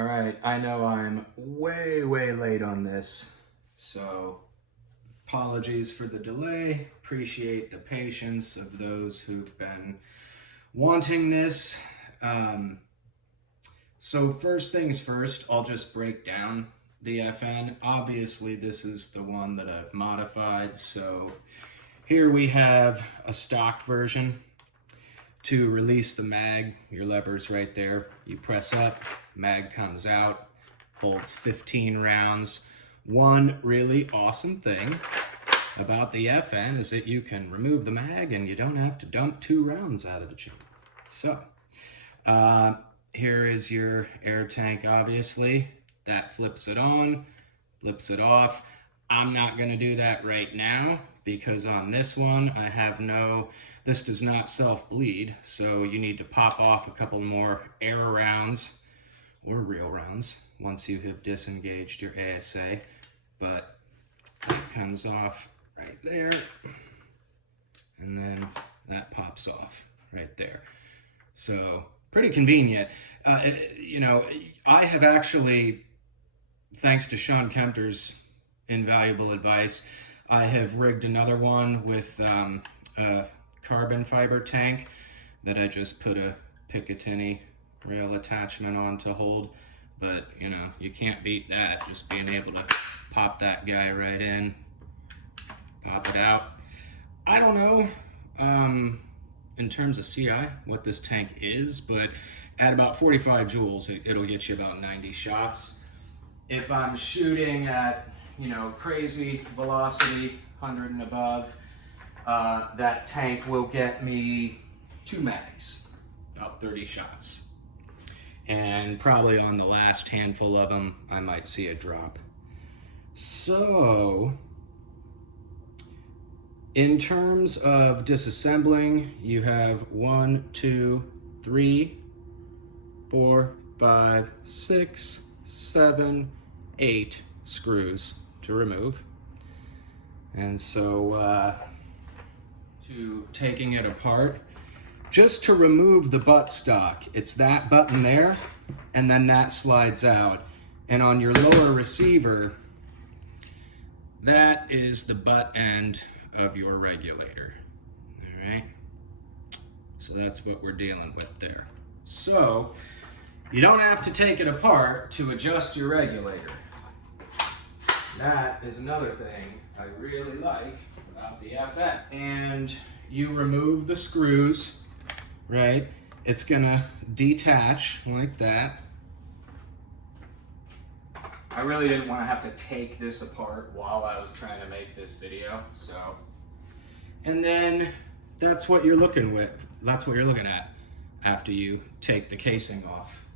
All right, I know I'm way late on this, so apologies for the delay. Appreciate the patience of those who've been wanting this. So first things first, I'll just break down the FN. Obviously, this is the one that I've modified. So here we have a stock version. To release the mag, your lever's right there. You press up, mag comes out, holds 15 rounds. One really awesome thing about the FN is that you can remove the mag and you don't have to dump 2 rounds out of the chamber. So, here is your air tank, obviously. That flips it on, flips it off. I'm not gonna do that right now because on this one, I have this does not self-bleed, so you need to pop off a couple more air rounds or real rounds once you have disengaged your ASA, but that comes off right there, and then that pops off right there. So pretty convenient. You know, I have actually, thanks to Sean Kempter's invaluable advice, I have rigged another one with a carbon fiber tank that I just put a Picatinny rail attachment on to hold. But, you know, you can't beat that, just being able to pop that guy right in, pop it out. I don't know in terms of CI what this tank is, but at about 45 joules, it'll get you about 90 shots. If I'm shooting at, you know, crazy velocity, 100 and above, that tank will get me 2 mags, about 30 shots. And probably on the last handful of them, I might see a drop. So, in terms of disassembling, you have 1, 2, 3, 4, 5, 6, 7, 8 screws to remove. And so, to taking it apart, just to remove the buttstock, it's that button there, and then that slides out. And on your lower receiver, that is the butt end of your regulator. All right, so that's what we're dealing with there. So you don't have to take it apart to adjust your regulator. That is another thing I really like about the FN. And you remove the screws, right? It's gonna detach like that. I really didn't want to have to take this apart while I was trying to make this video, so. And then that's what you're looking with. That's what you're looking at after you take the casing off.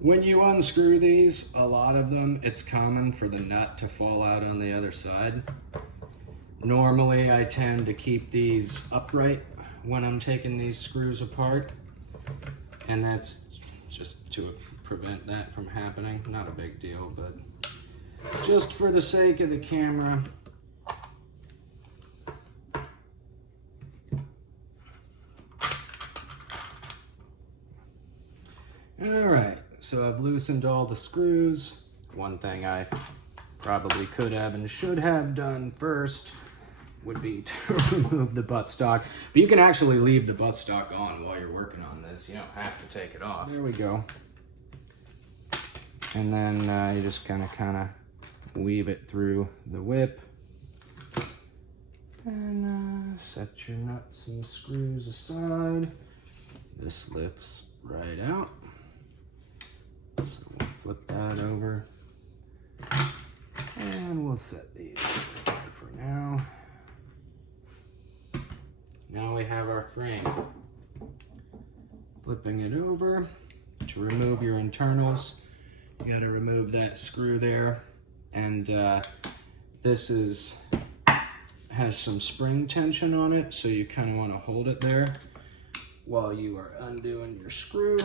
When you unscrew these, a lot of them, it's common for the nut to fall out on the other side. Normally, I tend to keep these upright when I'm taking these screws apart, and that's just to prevent that from happening. Not a big deal, but just for the sake of the camera. All right. So I've loosened all the screws. One thing I probably could have and should have done first would be to remove the buttstock. But you can actually leave the buttstock on while you're working on this. You don't have to take it off. There we go. And then you just kind of weave it through the whip. And set your nuts and screws aside. This lifts right out. So we'll flip that over, and we'll set these over for now. Now we have our frame. Flipping it over, to remove your internals, you gotta remove that screw there, and this has some spring tension on it, so you kind of want to hold it there while you are undoing your screw.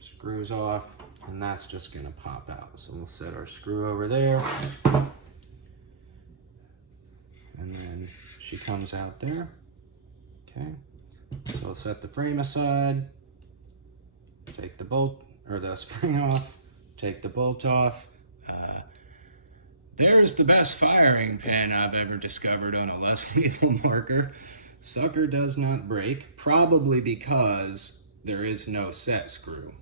Screws off, and that's just gonna pop out. So we'll set our screw over there, and then she comes out there. Okay, so we'll set the frame aside, take the bolt or the spring off, take the bolt off. There's the best firing pin I've ever discovered on a less lethal marker. Sucker does not break, probably because there is no set screw.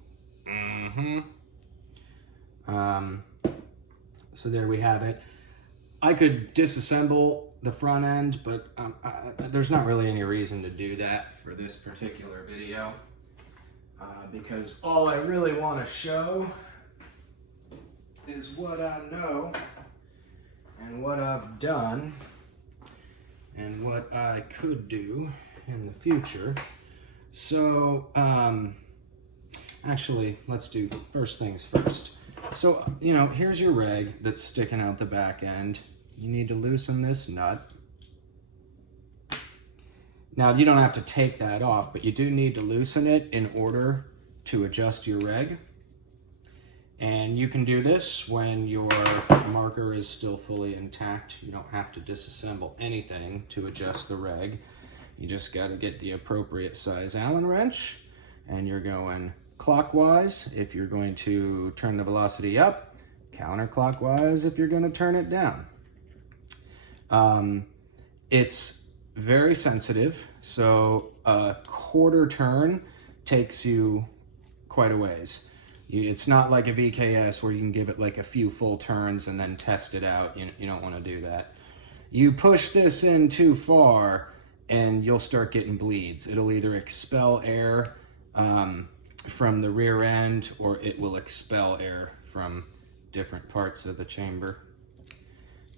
So there we have it. I could disassemble the front end, but there's not really any reason to do that for this particular video, because all I really want to show is what I know and what I've done and what I could do in the future. So actually, let's do first things first. So, you know, here's your reg that's sticking out the back end. You need to loosen this nut. Now, you don't have to take that off, but you do need to loosen it in order to adjust your reg. And you can do this when your marker is still fully intact. You don't have to disassemble anything to adjust the reg. You just got to get the appropriate size Allen wrench, and you're going clockwise if you're going to turn the velocity up, counterclockwise if you're going to turn it down. It's very sensitive, so a quarter turn takes you quite a ways. It's not like a VKS where you can give it like a few full turns and then test it out. You don't want to do that. You push this in too far and you'll start getting bleeds. It'll either expel air from the rear end, or it will expel air from different parts of the chamber.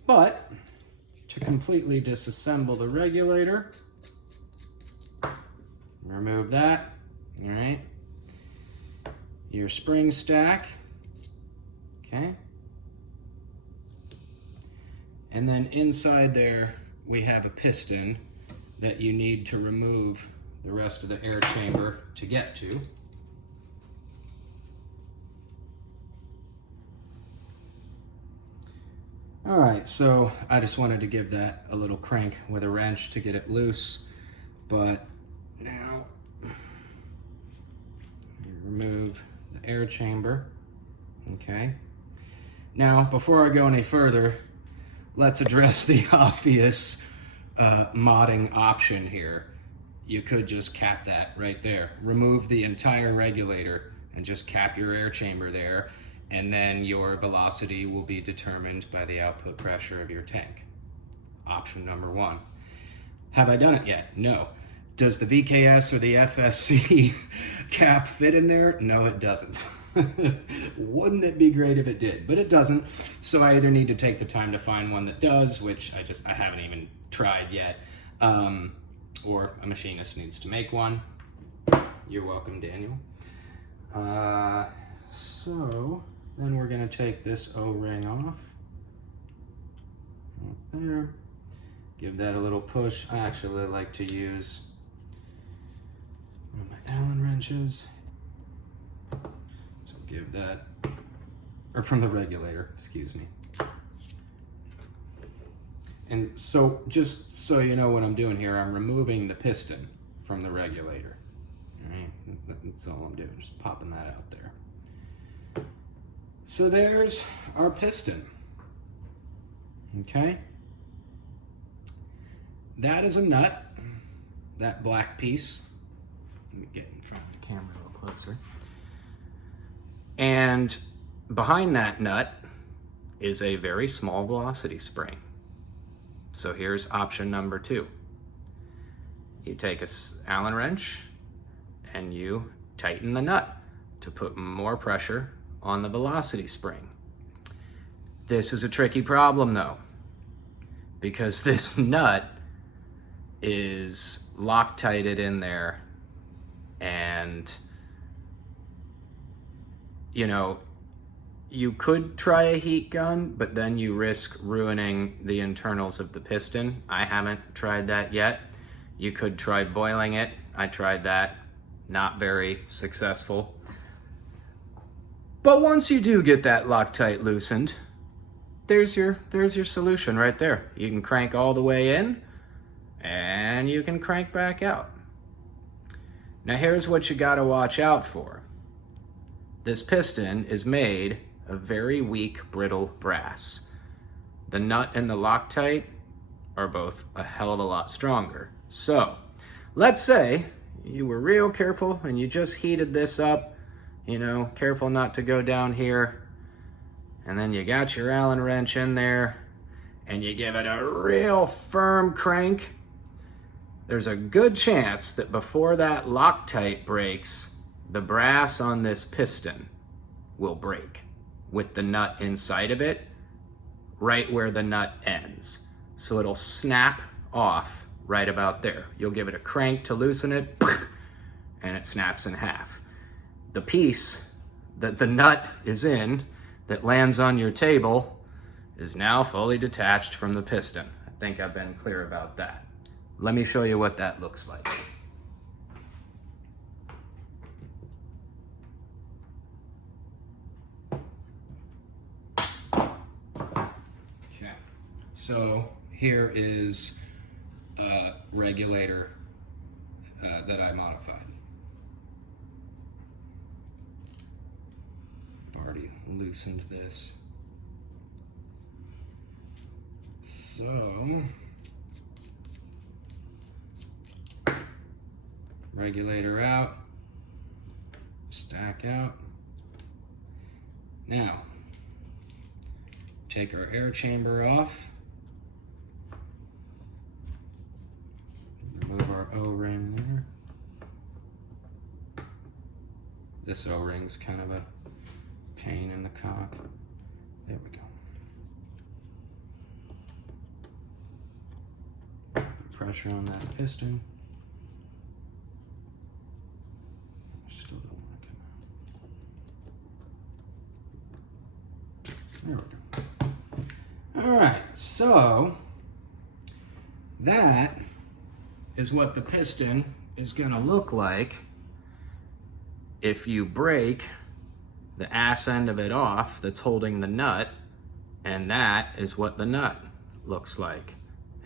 But to completely disassemble the regulator, remove that, all right? Your spring stack, okay? And then inside there, we have a piston that you need to remove the rest of the air chamber to get to. All right, so I just wanted to give that a little crank with a wrench to get it loose, but now you remove the air chamber, okay? Now, before I go any further, let's address the obvious modding option here. You could just cap that right there. Remove the entire regulator and just cap your air chamber there, and then your velocity will be determined by the output pressure of your tank. Option number one. Have I done it yet? No. Does the VKS or the FSC cap fit in there? No, it doesn't. Wouldn't it be great if it did? But it doesn't. So I either need to take the time to find one that does, which I haven't even tried yet, or a machinist needs to make one. You're welcome, Daniel. So then we're going to take this O-ring off. Right there. Give that a little push. I actually like to use one of my Allen wrenches. So give that, or from the regulator, excuse me. And so just so you know what I'm doing here, I'm removing the piston from the regulator. All right, that's all I'm doing, just popping that out there. So there's our piston, okay? That is a nut, that black piece. Let me get in front of the camera a little closer. And behind that nut is a very small velocity spring. So here's option number two. You take an Allen wrench and you tighten the nut to put more pressure on the velocity spring. This is a tricky problem though, because this nut is Loctited in there, and you know, you could try a heat gun, but then you risk ruining the internals of the piston. I haven't tried that yet. You could try boiling it. I tried that, not very successful. But once you do get that Loctite loosened, there's your solution right there. You can crank all the way in, and you can crank back out. Now here's what you gotta watch out for. This piston is made of very weak, brittle brass. The nut and the Loctite are both a hell of a lot stronger. So, let's say you were real careful and you just heated this up, you know, careful not to go down here, and then you got your Allen wrench in there and you give it a real firm crank. There's a good chance that before that Loctite breaks, the brass on this piston will break with the nut inside of it, right where the nut ends. So it'll snap off right about there. You'll give it a crank to loosen it, and it snaps in half. The piece that the nut is in that lands on your table is now fully detached from the piston. I think I've been clear about that. Let me show you what that looks like. Okay, so here is a regulator that I modified. I've already loosened this. So, regulator out, stack out. Now, take our air chamber off, remove our O-ring there. This O-ring's kind of a pain in the cock. There we go. Put pressure on that piston. Still don't want to come out. There we go. All right, so that is what the piston is gonna look like if you break the ass end of it off that's holding the nut, and that is what the nut looks like.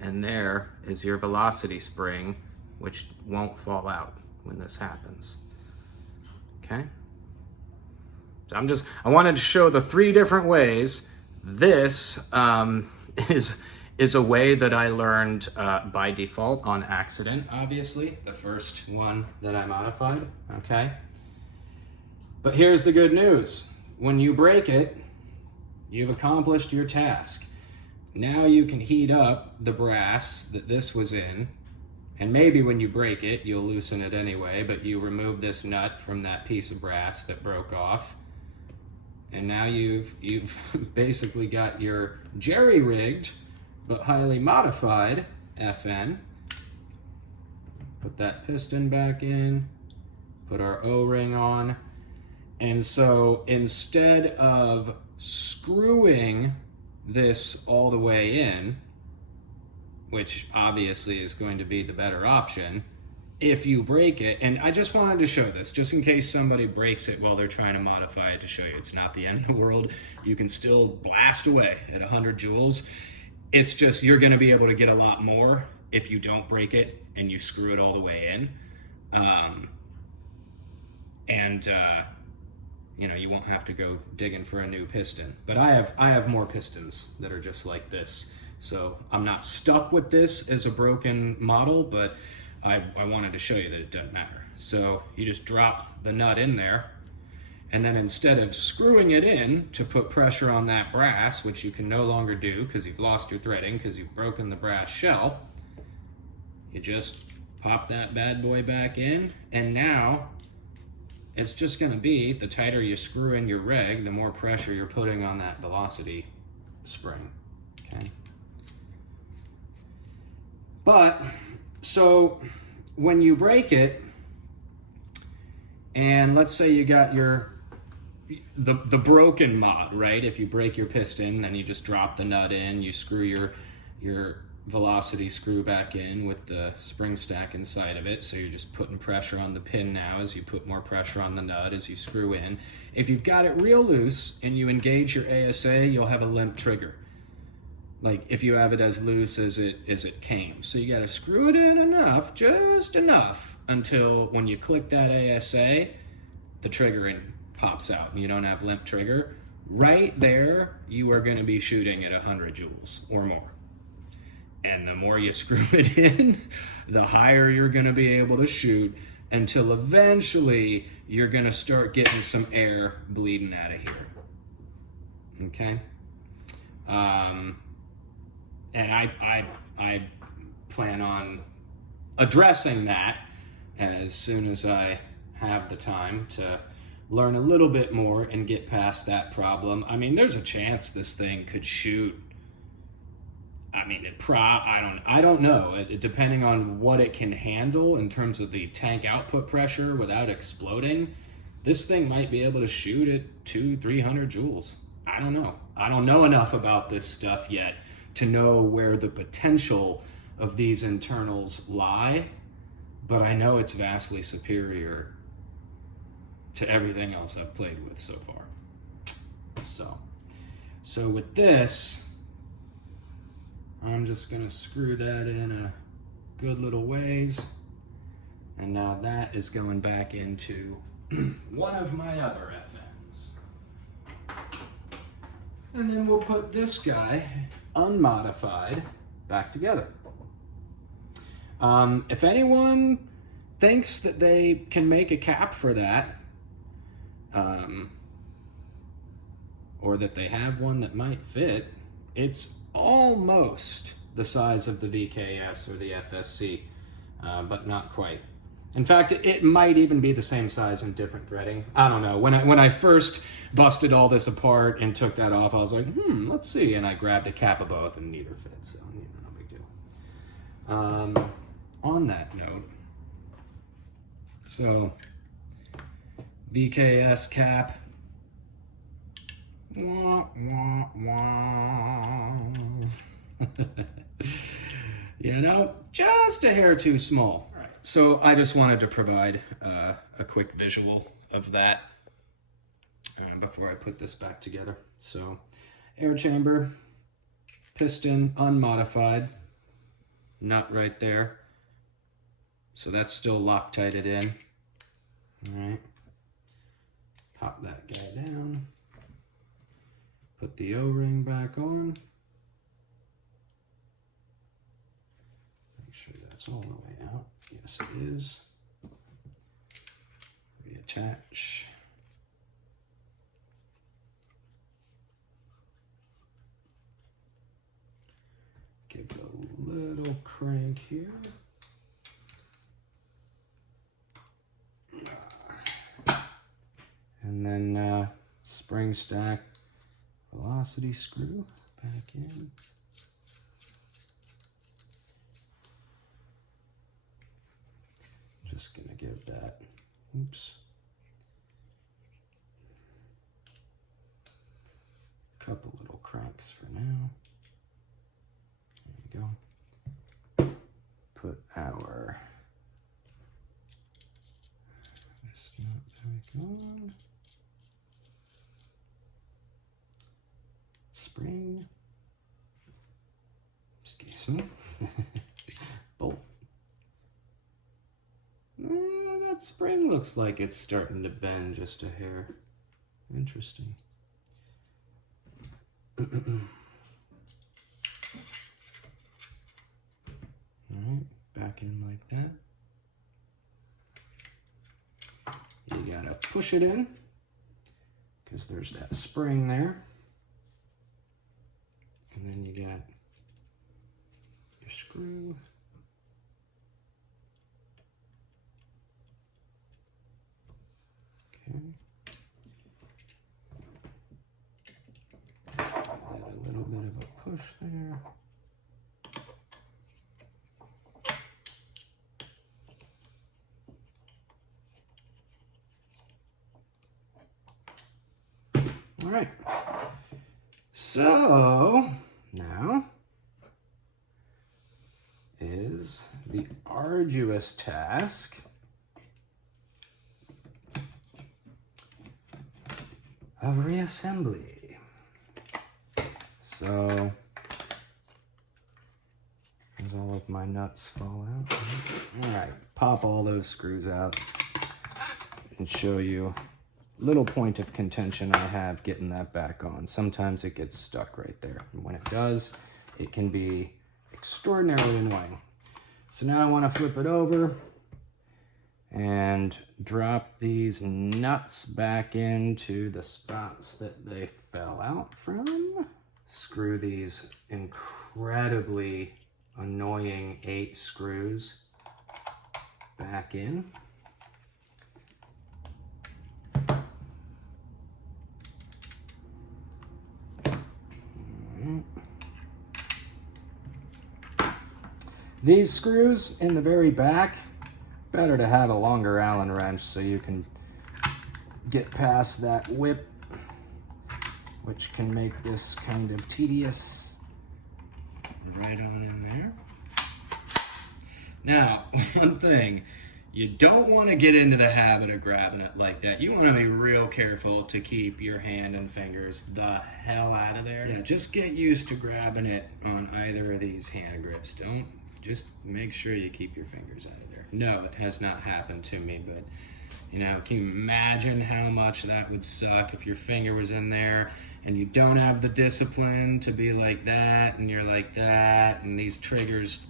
And there is your velocity spring, which won't fall out when this happens. Okay? So I wanted to show the 3 different ways. This is a way that I learned by default on accident, obviously, the first one that I modified, okay? But here's the good news. When you break it, you've accomplished your task. Now you can heat up the brass that this was in, and maybe when you break it, you'll loosen it anyway, but you remove this nut from that piece of brass that broke off, and now you've basically got your jerry-rigged but highly modified FN. Put that piston back in, put our O-ring on, and so instead of screwing this all the way in, which obviously is going to be the better option, if you break it, and I just wanted to show this, just in case somebody breaks it while they're trying to modify it, to show you it's not the end of the world. You can still blast away at 100 joules. It's just you're gonna be able to get a lot more if you don't break it and you screw it all the way in. You know, you won't have to go digging for a new piston. But I have more pistons that are just like this. So I'm not stuck with this as a broken model, but I wanted to show you that it doesn't matter. So you just drop the nut in there, and then instead of screwing it in to put pressure on that brass, which you can no longer do because you've lost your threading because you've broken the brass shell, you just pop that bad boy back in, and now it's just gonna be, the tighter you screw in your reg, the more pressure you're putting on that velocity spring, okay? But, so when you break it, and let's say you got the broken mod, right? If you break your piston, then you just drop the nut in, you screw your velocity screw back in with the spring stack inside of it. So you're just putting pressure on the pin now as you put more pressure on the nut as you screw in. If you've got it real loose and you engage your ASA, you'll have a limp trigger. like if you have it as loose as it came. So you got to screw it in enough, just enough, until when you click that ASA, the triggering pops out and you don't have limp trigger. Right there, you are going to be shooting at 100 joules or more. And the more you screw it in, the higher you're going to be able to shoot, until eventually you're going to start getting some air bleeding out of here. Okay? And I plan on addressing that as soon as I have the time to learn a little bit more and get past that problem. I mean, there's a chance this thing could shoot. I mean, I don't know. Depending on what it can handle in terms of the tank output pressure without exploding, this thing might be able to shoot at 200-300 joules. I don't know. I don't know enough about this stuff yet to know where the potential of these internals lie, but I know it's vastly superior to everything else I've played with so far. So with this, I'm just gonna screw that in a good little ways. And now that is going back into one of my other FNs. And then we'll put this guy, unmodified, back together. If anyone thinks that they can make a cap for that, or that they have one that might fit, it's almost the size of the VKS or the FSC, but not quite. In fact, it might even be the same size and different threading. I don't know. When I first busted all this apart and took that off, I was like, let's see. And I grabbed a cap of both, and neither fit, so no big deal. On that note, so VKS cap. Wah, wah, wah. You know, just a hair too small. All right. So I just wanted to provide a quick visual of that before I put this back together. So air chamber, piston unmodified, nut right there. So that's still Loctited in. All right. Pop that guy down. Put the O-ring back on. Make sure that's all the way out. Yes, it is. Reattach. Give it a little crank here. And then spring stack velocity screw back in. Just gonna give that, oops, a couple little cranks for now. There you go. Put our spring, excuse me, bolt. That spring looks like it's starting to bend just a hair. Interesting. All right, back in like that. You gotta push it in because there's that spring there. And then you got your screw. Okay. Got a little bit of a push there. All right. So now is the arduous task of reassembly. So As all of my nuts fall out. All right, pop all those screws out and show you a little point of contention I have getting that back on. Sometimes it gets stuck right there. And when it does, it can be extraordinarily annoying. So now I want to flip it over and drop these nuts back into the spots that they fell out from. Screw these incredibly annoying 8 screws back in. These screws in the very back, better to have a longer Allen wrench so you can get past that whip, which can make this kind of tedious. Right on in there. Now, one thing, you don't want to get into the habit of grabbing it like that. You want to be real careful to keep your hand and fingers the hell out of there. Yeah, just get used to grabbing it on either of these hand grips. Just make sure you keep your fingers out of there. No, it has not happened to me, but you know, can you imagine how much that would suck if your finger was in there and you don't have the discipline to be like that and you're like that, and these triggers,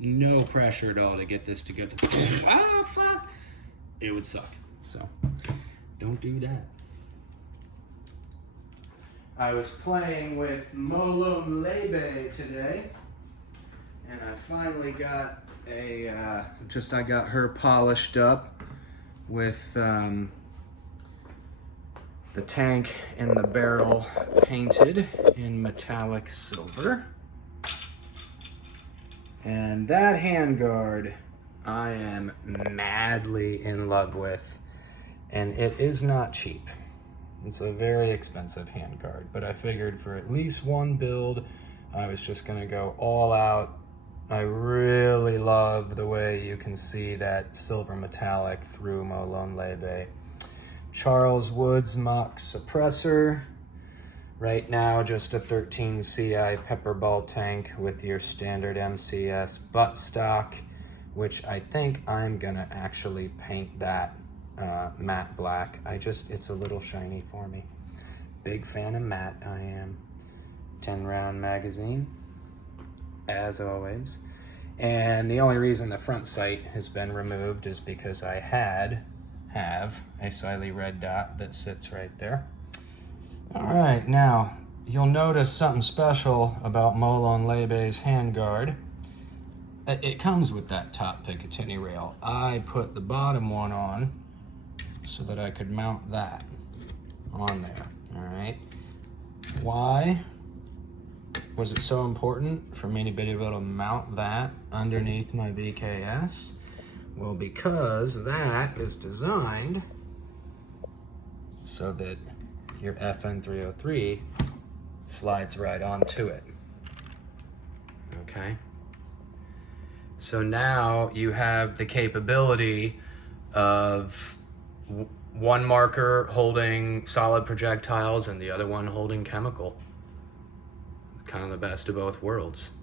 no pressure at all to get this to go to, oh fuck, it would suck. So don't do that. I was playing with Molon Lebe today, and I finally got I got her polished up with the tank and the barrel painted in metallic silver. And that handguard I am madly in love with, and it is not cheap. It's a very expensive handguard, but I figured for at least one build, I was just gonna go all out. I really love the way you can see that silver metallic through Molon Lebe. Charles Woods mock suppressor. Right now, just a 13 CI pepperball tank with your standard MCS buttstock, which I think I'm gonna actually paint that matte black. It's a little shiny for me. Big fan of matte, I am. 10 round magazine, as always. And the only reason the front sight has been removed is because I have a Siley red dot that sits right there. All right, now you'll notice something special about Molon Lebe's handguard. It comes with that top Picatinny rail. I put the bottom one on so that I could mount that on there, all right? Why was it so important for me to be able to mount that underneath my VKS? Well, because that is designed so that your FN303 slides right onto it, okay? So now you have the capability of one marker holding solid projectiles and the other one holding chemical. Kind of the best of both worlds.